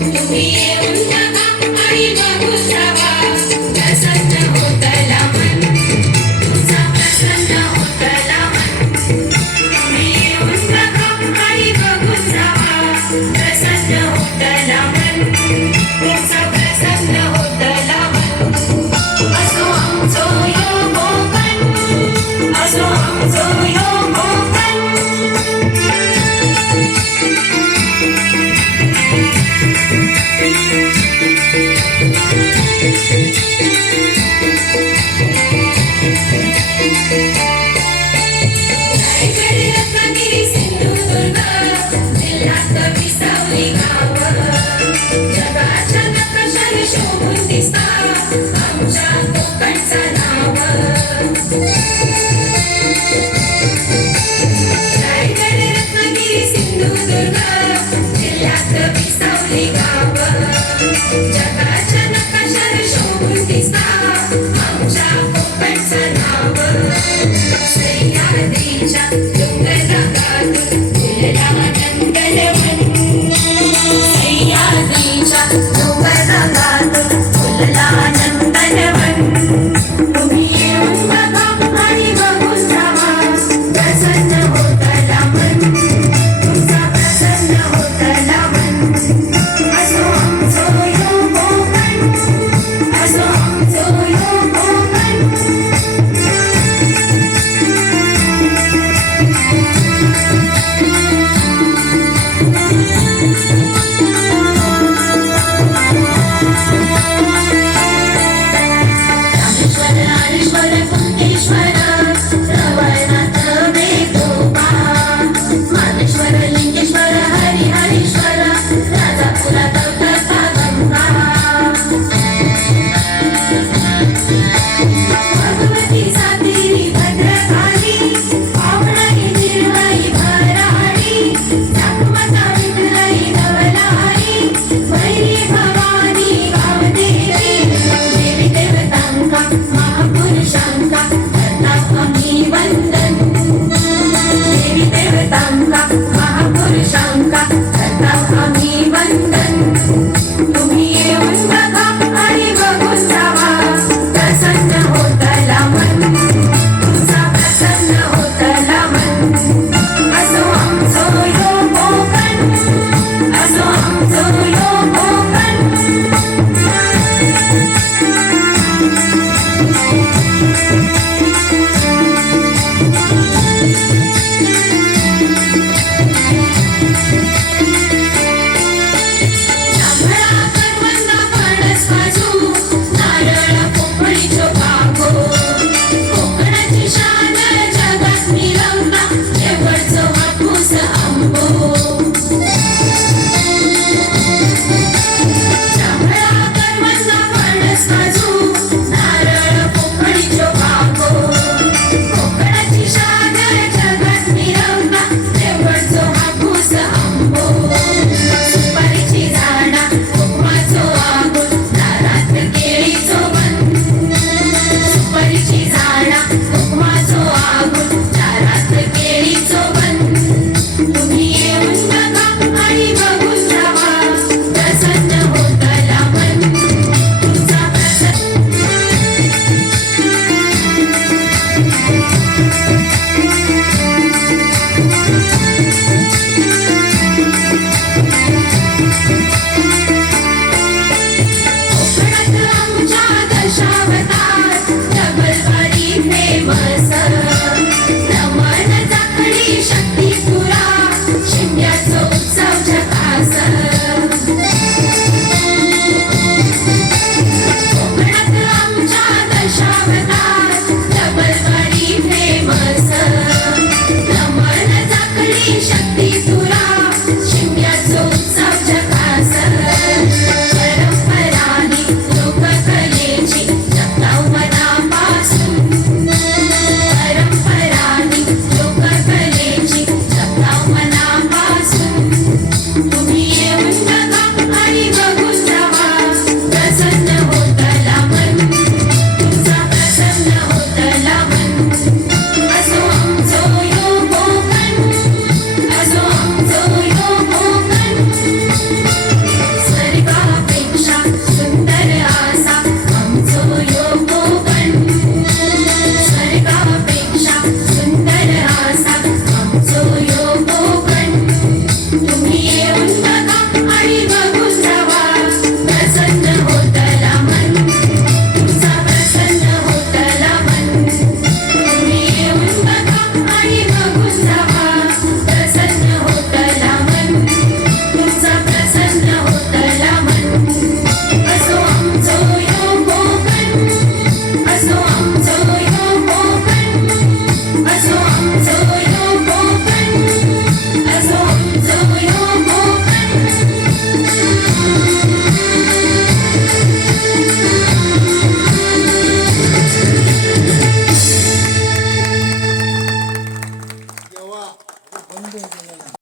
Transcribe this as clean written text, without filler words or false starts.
तुम्ही येऊन बघा आणि बघू जावा, प्रसन्न होतला मन, तुमचा प्रसन्न होतला मन. तुम्ही येऊन बघा आणि बघू जावा, प्रसन्न होतला मन, तुमचा प्रसन्न होतला मन. असो आमचो यो कोकण, असो आमचो यो कोकण. रायगड, रत्नागिरी, सिंधुदुर्ग जिल्ह्यात विसावली गाव, जगाच्या नकाशाने शोभून दिसता आमच्या कोकणचं नाव. रायगड, रत्नागिरी, सिंधुदुर्ग जिल्ह्यात विसावली गाव, जगाच्या नकाशाने शोभून दिसता आमच्या कोकणचं नाव. सह्याद्रीच्या डोंगररांगातून फुलला नंदनवन, सह्याद्रीच्या डोंगररांगातून फुलला नंदनवन. तुम्ही येऊन बघा आणि बघून जावा, प्रसन्न होतला मन, तुमचा प्रसन्न होतला मन. असो आमचो यो कोकण, असो आमचो यो कोकण. रामेश्वर, हरीश्वर, कुंडेश्वर, रवळनाथ, वेदोबा, मानेश्वर, लिंगेश्वर, हरिहरेश्वर, राजापुरात कथा गंगा. भगवती सातेरी, भद्रकाली, पावनाई, निर्मळी, भराडी, जगमाता विठुराई, नवलारी, वैरी भवानी, गावदेवी, देवी देवतांका, महापुरुषांका करता आम्ही वंदन. देवी देवतांका, महापुरुषांका करता आम्ही वंदन.